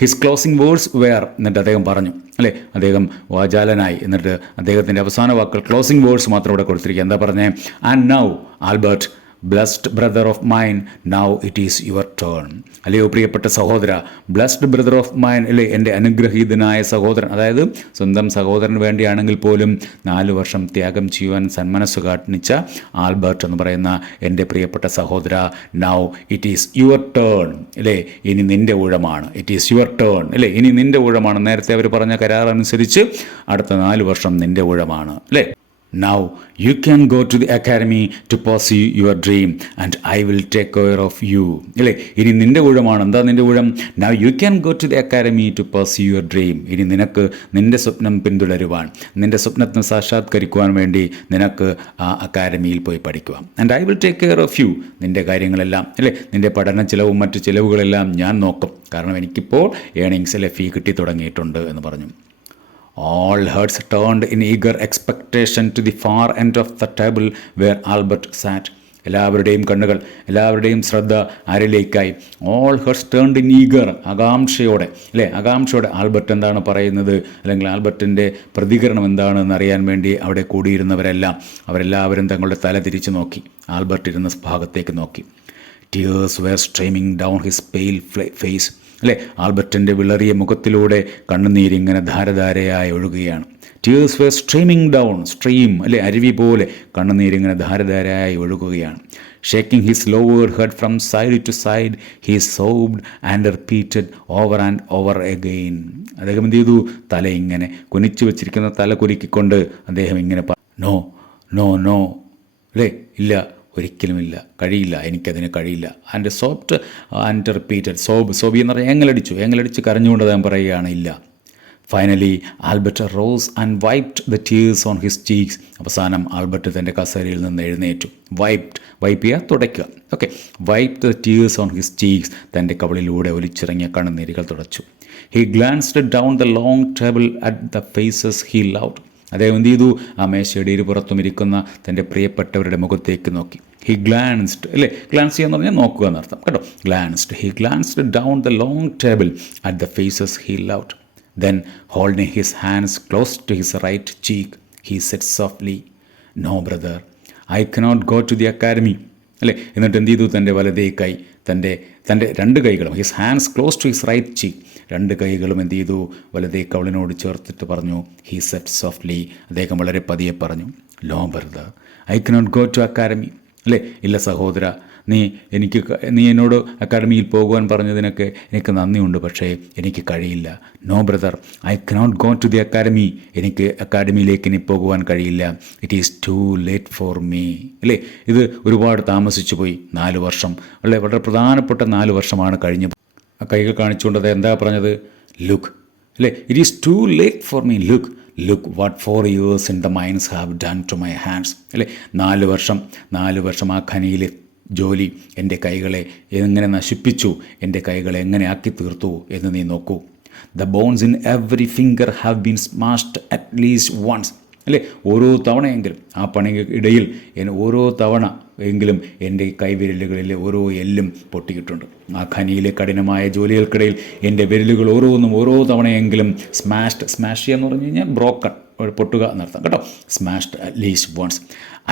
ഹിസ് ക്ലോസിംഗ് വേർഡ്സ് വെയർ, എന്നിട്ട് അദ്ദേഹം പറഞ്ഞു, അല്ലേ, അദ്ദേഹം വാചാലനായി. എന്നിട്ട് അദ്ദേഹത്തിൻ്റെ അവസാന വാക്കുകൾ ക്ലോസിംഗ് വേർഡ്സ് മാത്രം ഇവിടെ കൊടുത്തിരിക്കുക. എന്താ പറഞ്ഞത്? And now Albert, blessed brother of mine, now it is your turn. അല്ലയോ പ്രിയപ്പെട്ട സഹോദര, ബ്ലസ്ഡ് ബ്രദർ ഓഫ് മൈൻ, അല്ലേ, എൻ്റെ അനുഗ്രഹീതനായ സഹോദരൻ. അതായത് സ്വന്തം സഹോദരന് വേണ്ടിയാണെങ്കിൽ പോലും 4 വർഷം ത്യാഗം ചെയ്യുവാൻ സന്മനസ് കാണിച്ച ആൽബർട്ട് എന്ന് പറയുന്ന എൻ്റെ പ്രിയപ്പെട്ട സഹോദര, now it is your turn, അല്ലേ, ഇനി നിൻ്റെ ഊഴമാണ്. ഇറ്റ് ഈസ് യുവർ ടേൺ, അല്ലേ, ഇനി നിൻ്റെ ഊഴമാണ്. നേരത്തെ അവർ പറഞ്ഞ കരാർ അനുസരിച്ച് അടുത്ത 4 വർഷം നിൻ്റെ ഊഴമാണ്, അല്ലേ. Now you can go to the academy to pursue your dream and I will take care of you. അല്ലേ, ഇനി നിൻ്റെ ഊഴമാണ്. എന്താ നിൻ്റെ ഊഴം? Now you can go to the academy to pursue your dream. ഇനി നിനക്ക് നിൻ്റെ സ്വപ്നം പിന്തുടരുവാൻ, നിൻ്റെ സ്വപ്നത്തെ സാക്ഷാത്കരിക്കുവാൻ വേണ്ടി നിനക്ക് ആ അക്കാദമിയിൽ പോയി പഠിക്കുക. And I will take care of you. നിൻ്റെ കാര്യങ്ങളെല്ലാം, അല്ലേ, നിൻ്റെ പഠന ചിലവും മറ്റു ചിലവുകളെല്ലാം ഞാൻ നോക്കും. കാരണം എനിക്കിപ്പോൾ ഏണിങ്സിലെ ഫീ കിട്ടി തുടങ്ങിയിട്ടുണ്ട് എന്ന് പറഞ്ഞു. All heads turned in eager expectation to the far end of the table where Albert sat. എല്ലാവരുടെയും കണ്ണുകൾ, എല്ലാവരുടെയും ശ്രദ്ധ ആരിലേക്കായി? All heads turned in eager, ആകാംക്ഷയോടെ, അല്ലേ, ആകാംക്ഷയോടെ ആൽബർട്ട് എന്താണ് പറയുന്നത്, അല്ലെങ്കിൽ ആൽബർട്ടിൻ്റെ പ്രതികരണം എന്താണെന്ന് അറിയാൻ വേണ്ടി അവിടെ അവരെല്ലാവരും തങ്ങളുടെ തല തിരിച്ചു നോക്കി. ആൽബർട്ട് ഇരുന്ന ഭാഗത്തേക്ക് നോക്കി. Tears were streaming down his pale face. അല്ലേ, ആൽബർട്ടിൻ്റെ വിളറിയ മുഖത്തിലൂടെ കണ്ണുനീരിങ്ങനെ ധാരധാരയായി ഒഴുകുകയാണ്. Tears were streaming down, stream, അല്ലേ, അരുവി പോലെ കണ്ണുനീരിങ്ങനെ ധാരധാരയായി ഒഴുകുകയാണ്. Shaking his lowered head from side to side, he sobbed and repeated over and over again. അദ്ദേഹം എന്ത് ചെയ്തു? തല ഇങ്ങനെ കുനിച്ചു വെച്ചിരിക്കുന്ന തല കുലുക്കിക്കൊണ്ട് അദ്ദേഹം ഇങ്ങനെ നോ നോ നോ, അല്ലേ, ഇല്ല, ഒരിക്കലുമില്ല, കഴിയില്ല, എനിക്കതിന് കഴിയില്ല. And soft and repeated, sobbing എന്ന് പറഞ്ഞാൽ ഏങ്ങലടിച്ച് കരഞ്ഞുകൊണ്ട് അദ്ദേഹം പറയുകയാണ് ഇല്ല. Finally Albert rose and wiped the tears on his cheeks. അവസാനം ആൽബർട്ട് തൻ്റെ കസേരയിൽ നിന്ന് എഴുന്നേറ്റു. വൈപ്പ് ചെയ്യുക, തുടയ്ക്കുക. Okay, wiped the tears on his cheeks. തൻ്റെ കവിളിലൂടെ ഒലിച്ചിറങ്ങിയ കണ്ണുനീരുകൾ തുടച്ചു. He glanced down the long table at the faces he loved. അദ്ദേഹം എന്ത് ചെയ്തു? ആ മേശയുടെ ഇരുപുറത്തും ഇരിക്കുന്ന തൻ്റെ പ്രിയപ്പെട്ടവരുടെ മുഖത്തേക്ക് നോക്കി. ഹി ഗ്ലാൻസ്ഡ്, അല്ലേ, ഗ്ലാൻസ് ചെയ്യാന്ന് പറഞ്ഞാൽ നോക്കുക എന്നർത്ഥം കേട്ടോ. He glanced down the long table at the faces he loved. Then, holding his hands close to his right cheek, he said softly, "No, brother, I cannot go to the academy." അല്ലേ, എന്നിട്ട് എന്ത് ചെയ്തു? തൻ്റെ വലതേ കൈ, തൻ്റെ 2 കൈകളും, his hands close to his right cheek, 2 കൈകളും എന്ത് ചെയ്തു? വലതേ കവിളിനോട് ചേർത്തിട്ട് പറഞ്ഞു. ഹി സെഡ് സോഫ്റ്റ്ലി, അദ്ദേഹം വളരെ പതിയെ പറഞ്ഞു, "No, brother, I cannot go to academy." അല്ലേ, ഇല്ല സഹോദര, നീ എന്നോട് അക്കാഡമിയിൽ പോകുവാൻ പറഞ്ഞതിനൊക്കെ എനിക്ക് നന്ദിയുണ്ട്, പക്ഷേ എനിക്ക് കഴിയില്ല. No brother, I cannot go to the academy. എനിക്ക് അക്കാഡമിയിലേക്ക് ഇനി പോകുവാൻ കഴിയില്ല. It is too late for me. അല്ലേ, ഇത് ഒരുപാട് താമസിച്ചു പോയി. 4 വർഷം, അല്ലേ, വളരെ പ്രധാനപ്പെട്ട 4 വർഷമാണ് കഴിഞ്ഞത്. ആ കൈകൾ കാണിച്ചുകൊണ്ട് അത് എന്താ പറഞ്ഞത്? ലുക്ക്, അല്ലേ, it is too late for me. Look what 4 years in the mines have done to my hands. അല്ലേ, 4 വർഷം ആ ഖനിയിലെ ജോലി എൻ്റെ കൈകളെ എങ്ങനെ നശിപ്പിച്ചു, എൻ്റെ കൈകളെ എങ്ങനെ ആക്കി തീർത്തു എന്ന് നീ നോക്കൂ. The bones in every finger have been smashed at least once. അല്ലേ, ഓരോ തവണയെങ്കിലും ആ പണിയിടയിൽ ഓരോ തവണ എങ്കിലും എൻ്റെ കൈവിരലുകളിലെ ഓരോ എല്ലും പൊട്ടിയിട്ടുണ്ട്. ആ ഖനിയിലെ കഠിനമായ ജോലികൾക്കിടയിൽ എൻ്റെ വിരലുകൾ ഓരോ തവണയെങ്കിലും സ്മാഷ് എന്ന് പറഞ്ഞു കഴിഞ്ഞാൽ ബ്രോക്കൺ, പൊട്ടുക എന്നർത്ഥം കേട്ടോ. Smashed at least once.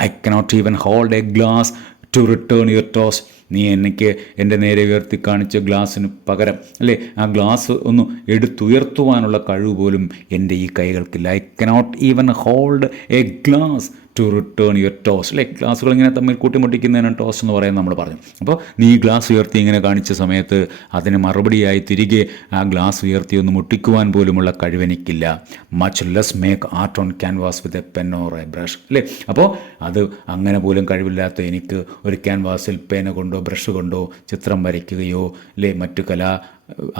I cannot even hold a glass to return your toast. നീ എനിക്ക് എൻ്റെ നേരെ ഉയർത്തി കാണിച്ച ഗ്ലാസ്സിന് പകരം, അല്ലേ, ആ ഗ്ലാസ് ഒന്ന് എടുത്തുയർത്തുവാനുള്ള കഴിവ് പോലും എൻ്റെ ഈ കൈകൾക്കില്ല. I cannot even hold a glass to return your toast. അല്ലേ, ഗ്ലാസ്സുകൾ ഇങ്ങനെ തമ്മിൽ കൂട്ടിമുട്ടിക്കുന്നതിനാണ് ടോസ് എന്ന് പറയുന്നത് നമ്മൾ പറഞ്ഞു. അപ്പോൾ നീ ഗ്ലാസ് ഉയർത്തി ഇങ്ങനെ കാണിച്ച സമയത്ത് അതിന് മറുപടിയായി തിരികെ ആ ഗ്ലാസ് ഉയർത്തി ഒന്ന് മുട്ടിക്കുവാൻ പോലുമുള്ള കഴിവെനിക്കില്ല. Much less make art on canvas with a pen or a brush. അല്ലേ, അപ്പോൾ അത് അങ്ങനെ പോലും കഴിവില്ലാത്ത എനിക്ക് ഒരു ക്യാൻവാസിൽ പേന കൊണ്ടോ ബ്രഷ് കൊണ്ടോ ചിത്രം വരയ്ക്കുകയോ, അല്ലേ, മറ്റു കലാ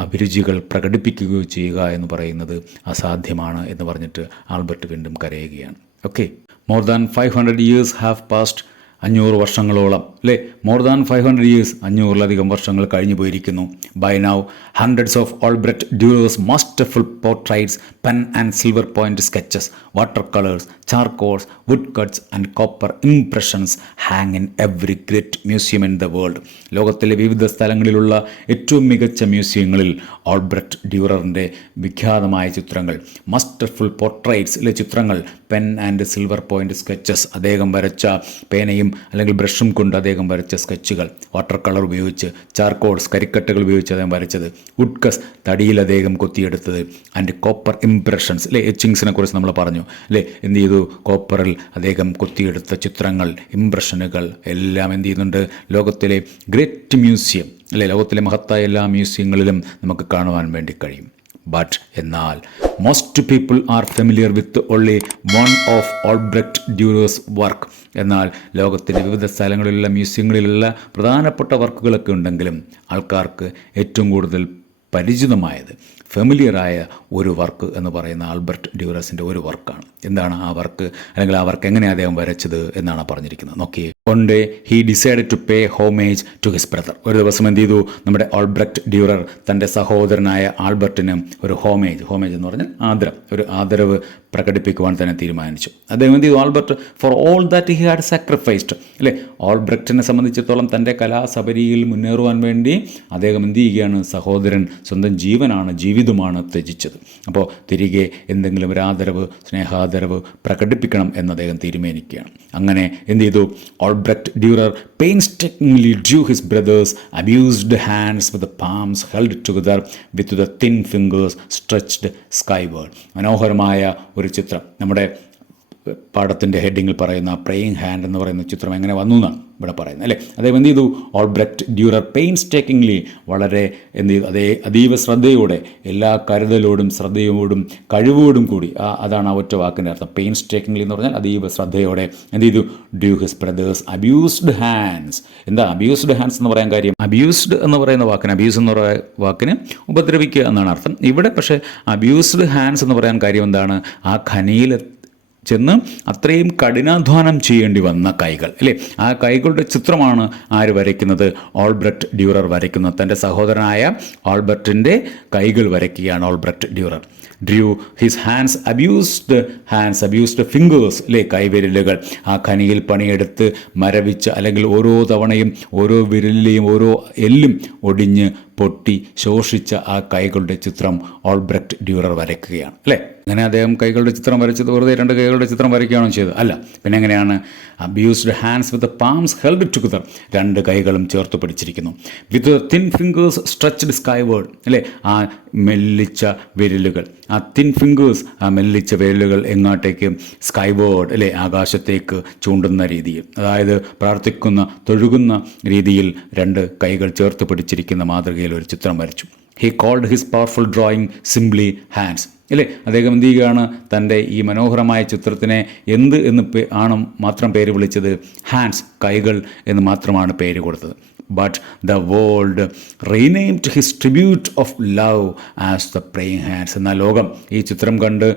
അഭിരുചികൾ പ്രകടിപ്പിക്കുകയോ ചെയ്യുക എന്ന് പറയുന്നത് അസാധ്യമാണ് എന്ന് പറഞ്ഞിട്ട് ആൽബർട്ട് വീണ്ടും കരയുകയാണ്. Okay, more than 500 years have passed. 500 വർഷങ്ങളോളം അല്ലേ, മോർ ദാൻ 500 ഇയേഴ്സ്, 500-ലധികം വർഷങ്ങൾ കഴിഞ്ഞു പോയിരിക്കുന്നു. By now hundreds of Albrecht Dürer's masterful portraits, pen and silver point sketches, watercolours, charcoals, woodcuts and copper impressions hang in every great museum in the world. ലോകത്തിലെ വിവിധ സ്ഥലങ്ങളിലുള്ള ഏറ്റവും മികച്ച മ്യൂസിയങ്ങളിൽ ഓൾബ്രക്റ്റ് ഡ്യൂററിൻ്റെ വിഖ്യാതമായ ചിത്രങ്ങൾ, മാസ്റ്റർഫുൾ പോർട്രൈറ്റ്സിലെ ചിത്രങ്ങൾ, pen and silver point sketches, അദ്ദേഹം വരച്ച പേനയും അല്ലെങ്കിൽ ബ്രഷും കൊണ്ട് അദ്ദേഹം വരച്ച സ്കെച്ചുകൾ, വാട്ടർ കളർ ഉപയോഗിച്ച്, ചാർക്കോൾസ് കരിക്കട്ടകൾ ഉപയോഗിച്ച് അദ്ദേഹം വരച്ചത്, വുഡ്കസ് തടിയിൽ അദ്ദേഹം കൊത്തിയെടുത്തത്, ആൻഡ് കോപ്പർ ഇംപ്രഷൻസ് അല്ലേ, എച്ചിങ്സിനെ കുറിച്ച് നമ്മൾ പറഞ്ഞു അല്ലേ, എന്ത് ചെയ്തു, കോപ്പറിൽ അദ്ദേഹം കൊത്തിയെടുത്ത ചിത്രങ്ങൾ, ഇംപ്രഷനുകൾ എല്ലാം എന്ത് ചെയ്യുന്നുണ്ട്, ലോകത്തിലെ ഗ്രേറ്റ് മ്യൂസിയം അല്ലേ, ലോകത്തിലെ മഹത്തായ എല്ലാ മ്യൂസിയങ്ങളിലും നമുക്ക് കാണുവാൻ വേണ്ടി കഴിയും. ബട്ട് എന്നാൽ most people are familiar with only one of Albrecht Dürer's works. എന്നാൽ ലോകത്തിൻ്റെ വിവിധ സ്ഥലങ്ങളിലുള്ള മ്യൂസിയങ്ങളിലുള്ള പ്രധാനപ്പെട്ട വർക്കുകളൊക്കെ ഉണ്ടെങ്കിലും ആൾക്കാർക്ക് ഏറ്റവും കൂടുതൽ പരിചിതമായത്, ഫെമിലിയറായ ഒരു വർക്ക് എന്ന് പറയുന്ന ആൽബർട്ട് ഡ്യൂറസിൻ്റെ ഒരു വർക്കാണ്. എന്താണ് ആ വർക്ക്, അല്ലെങ്കിൽ ആ വർക്ക് എങ്ങനെയാണ് അദ്ദേഹം വരച്ചത് എന്നാണ് പറഞ്ഞിരിക്കുന്നത്. നോക്കിയേ. One day he decided to pay homage to his brother. ഒരു ദിവസം എന്ത് ചെയ്തു, നമ്മുടെ ആൽബ്രക്റ്റ് ഡ്യൂറർ തൻ്റെ സഹോദരനായ ആൽബർട്ടിന് ഒരു ഹോമേജ് എന്ന് പറഞ്ഞാൽ ആദരം, ഒരു ആദരവ് പ്രകടിപ്പിക്കുവാൻ തന്നെ തീരുമാനിച്ചു. അദ്ദേഹം എന്ത് ചെയ്തു, Albert for all that he had sacrificed അല്ലേ, ആൽബ്രക്റ്റിനെ സംബന്ധിച്ചിടത്തോളം തൻ്റെ കലാസബരിയിൽ മുന്നേറുവാൻ വേണ്ടി അദ്ദേഹം എന്ത് ചെയ്യുകയാണ്, സഹോദരൻ സ്വന്തം ജീവിതമാണ് ത്യജിച്ചത്. അപ്പോൾ തിരികെ എന്തെങ്കിലും ഒരു ആദരവ്, സ്നേഹാദരവ് പ്രകടിപ്പിക്കണം എന്ന് അദ്ദേഹം തീരുമാനിക്കുകയാണ്. അങ്ങനെ എന്ത് ചെയ്തു, ഓൾബ്രക്റ്റ് Dürer painstakingly drew his brother's abused hands with the palms held together with the thin fingers stretched skyward. മനോഹരമായ ഒരു ചിത്രം, നമ്മുടെ പാഠത്തിൻ്റെ ഹെഡിങ്ങിൽ പറയുന്ന പ്രേയിങ് ഹാൻഡ് എന്ന് പറയുന്ന ചിത്രം എങ്ങനെ വന്നു എന്നാണ് ഇവിടെ പറയുന്നത് അല്ലേ. അദ്ദേഹം എന്ത് ചെയ്തു, ഓൾബ്രക്റ്റ് ഡ്യൂറർ പെയിൻസ്റ്റേക്കിംഗ്ലി, വളരെ എന്ത് ചെയ്തു, അതീവ ശ്രദ്ധയോടെ, എല്ലാ കരുതലോടും ശ്രദ്ധയോടും കഴിവോടും കൂടി, അതാണ് ആ ഒറ്റ വാക്കിൻ്റെ അർത്ഥം. പെയിൻസ്റ്റേക്കിംഗ്ലി എന്ന് പറഞ്ഞാൽ അതീവ ശ്രദ്ധയോടെ എന്ത് ചെയ്തു, due his brother's abused hands. എന്താ അബ്യൂസ്ഡ് ഹാൻഡ്സ് എന്ന് പറയാൻ കാര്യം, അബ്യൂസ്ഡ് എന്ന് പറയുന്ന വാക്കിന്, അബ്യൂസ് എന്ന് പറയുന്ന വാക്കിന് ഉപദ്രവിക്കുക എന്നാണ് അർത്ഥം. ഇവിടെ പക്ഷേ അബ്യൂസ്ഡ് ഹാൻഡ്സ് എന്ന് പറയാൻ കാര്യം എന്താണ്, ആ ഖനിയിൽ ചെന്ന് അത്രയും കഠിനാധ്വാനം ചെയ്യേണ്ടി വന്ന കൈകൾ അല്ലേ, ആ കൈകളുടെ ചിത്രമാണ് ആര് വരയ്ക്കുന്നത്, ഓൾബ്രക്റ്റ് ഡ്യൂറർ വരയ്ക്കുന്നത്. തൻ്റെ സഹോദരനായ ആൽബർട്ടിൻ്റെ കൈകൾ വരയ്ക്കുകയാണ് Albrecht Dürer. Drew his abused fingers അല്ലേ, കൈവിരലുകൾ. ആ ഖനിയിൽ പണിയെടുത്ത് മരവിച്ച, അല്ലെങ്കിൽ ഓരോ തവണയും ഓരോ വിരലിലെയും ഓരോ എല്ലും ഒടിഞ്ഞ് പൊട്ടി ശോഷിച്ച ആ കൈകളുടെ ചിത്രം ഓൾബ്രക്റ്റ് ഡ്യൂറർ വരയ്ക്കുകയാണ് അല്ലേ. അങ്ങനെ അദ്ദേഹം കൈകളുടെ ചിത്രം വരച്ചത് വെറുതെ രണ്ട് കൈകളുടെ ചിത്രം വരയ്ക്കുകയാണോ ചെയ്തത്? അല്ല, പിന്നെ എങ്ങനെയാണ്, abused hands with the palms held together, രണ്ട് കൈകളും ചേർത്ത് പിടിച്ചിരിക്കുന്നു. വിത്ത് തിൻ ഫിംഗേഴ്സ് സ്ട്രെച്ച്ഡ് സ്കൈവേർഡ് അല്ലേ, ആ മെല്ലിച്ച വിരലുകൾ, ആ തിൻ ഫിംഗേഴ്സ്, ആ മെല്ലിച്ച വിരലുകൾ എങ്ങോട്ടേക്ക്, സ്കൈവേർഡ് അല്ലേ, ആകാശത്തേക്ക് ചൂണ്ടുന്ന രീതിയിൽ, അതായത് പ്രാർത്ഥിക്കുന്ന, തൊഴുകുന്ന രീതിയിൽ രണ്ട് കൈകൾ ചേർത്ത് പിടിച്ചിരിക്കുന്ന മാതൃകയിൽ ഒരു ചിത്രം വരച്ചു. He called his powerful drawing simply hands അല്ലേ. അദ്ദേഹം എന്ത് ചെയ്യുകയാണ്, തൻ്റെ ഈ മനോഹരമായ ചിത്രത്തിനെ എന്ത് എന്ന് മാത്രം പേര് വിളിച്ചത്, ഹാൻഡ്സ്, കൈകൾ എന്ന് മാത്രമാണ് പേര് കൊടുത്തത്. But the world renamed his tribute of love as the praying hands. എന്നാൽ ലോകം ഈ ചിത്രം കണ്ട്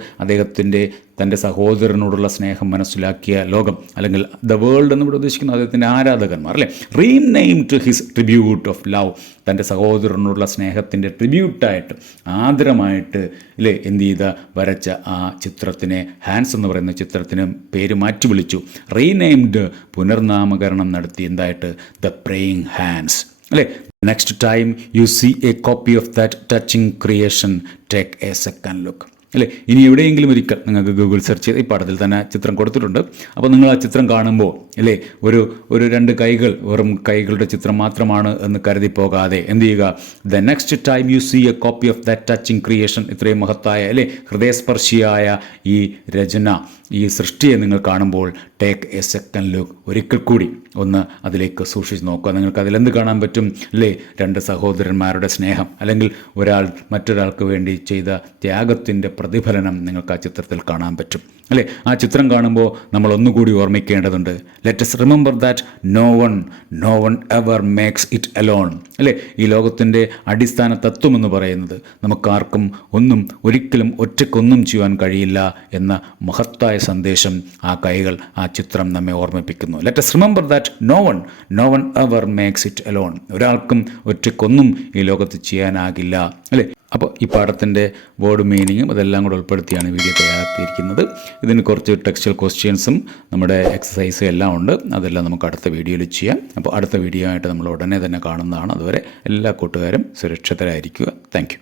തൻ്റെ സഹോദരനോടുള്ള സ്നേഹം മനസ്സിലാക്കിയ ലോകം, അല്ലെങ്കിൽ ദ വേൾഡ് എന്നിവിടെ ഉദ്ദേശിക്കുന്ന അദ്ദേഹത്തിൻ്റെ ആരാധകന്മാർ അല്ലേ, renamed his tribute of love, തൻ്റെ സഹോദരനോടുള്ള സ്നേഹത്തിൻ്റെ ട്രിബ്യൂട്ടായിട്ട്, ആദരമായിട്ട് അല്ലേ എന്ത് ചെയ്ത വരച്ച ആ ചിത്രത്തിനെ, ഹാൻഡ്സ് എന്ന് പറയുന്ന ചിത്രത്തിന് പേര് മാറ്റി വിളിച്ചു, റീനെയിംഡ്, പുനർനാമകരണം നടത്തി. എന്തായിട്ട്, ദ പ്രേയിങ് ഹാൻഡ്സ് അല്ലേ. Next time you see a copy of that touching creation, take a second look അല്ലേ. ഇനി എവിടെയെങ്കിലും ഒരിക്കൽ നിങ്ങൾക്ക് ഗൂഗിൾ സെർച്ച് ചെയ്ത് ഈ പാഠത്തിൽ തന്നെ ചിത്രം കൊടുത്തിട്ടുണ്ട്. അപ്പോൾ നിങ്ങൾ ആ ചിത്രം കാണുമ്പോൾ അല്ലേ, ഒരു രണ്ട് കൈകൾ വെറും കൈകളുടെ ചിത്രം മാത്രമാണ് എന്ന് കരുതി പോകാതെ എന്ത് ചെയ്യുക, the next time you see a copy of that touching creation, ഇത്രയും മഹത്തായ അല്ലേ ഹൃദയസ്പർശിയായ ഈ രചന, ഈ സൃഷ്ടിയെ നിങ്ങൾ കാണുമ്പോൾ ടേക്ക് എ സെക്കൻഡ് ലുക്ക്, ഒരിക്കൽ കൂടി ഒന്ന് അതിലേക്ക് സൂക്ഷിച്ച് നോക്കുക. നിങ്ങൾക്ക് അതിലെന്ത് കാണാൻ പറ്റും അല്ലേ, രണ്ട് സഹോദരന്മാരുടെ സ്നേഹം, അല്ലെങ്കിൽ ഒരാൾ മറ്റൊരാൾക്ക് വേണ്ടി ചെയ്ത ത്യാഗത്തിൻ്റെ പ്രതിഫലനം നിങ്ങൾക്ക് ആ ചിത്രത്തിൽ കാണാൻ പറ്റും അല്ലേ. ആ ചിത്രം കാണുമ്പോൾ നമ്മൾ ഒന്നുകൂടി ഓർമ്മിക്കേണ്ടതുണ്ട്, let's remember that no one ever makes it alone അല്ലേ. ഈ ലോകത്തിൻ്റെ അടിസ്ഥാന തത്വം എന്ന് പറയുന്നത് നമുക്കാർക്കും ഒരിക്കലും ഒറ്റയ്ക്കൊന്നും ചെയ്യാൻ കഴിയില്ല എന്ന മഹത്തായ സന്ദേശം ആ കൈകൾ, ആ ചിത്രം നമ്മെ ഓർമ്മിപ്പിക്കുന്നു. Let's remember that no one ever makes it alone. ഒരാൾക്കും ഒറ്റയ്ക്കൊന്നും ഈ ലോകത്ത് ചെയ്യാനാകില്ല അല്ലേ. അപ്പോൾ ഈ പാഠത്തിൻ്റെ വേർഡ് മീനിങ്ങും അതെല്ലാം കൂടെ ഉൾപ്പെടുത്തിയാണ് വീഡിയോ തയ്യാറാക്കിയിരിക്കുന്നത്. ഇതിന് കുറച്ച് ടെക്സ്റ്റൽ ക്വസ്റ്റ്യൻസും നമ്മുടെ എക്സസൈസും എല്ലാം ഉണ്ട്. അതെല്ലാം നമുക്ക് അടുത്ത വീഡിയോയിൽ ചെയ്യാം. അപ്പോൾ അടുത്ത വീഡിയോ ആയിട്ട് നമ്മൾ ഉടനെ തന്നെ കാണുന്നതാണ്. അതുവരെ എല്ലാ കൂട്ടുകാരും സുരക്ഷിതരായിരിക്കുക. Thank you.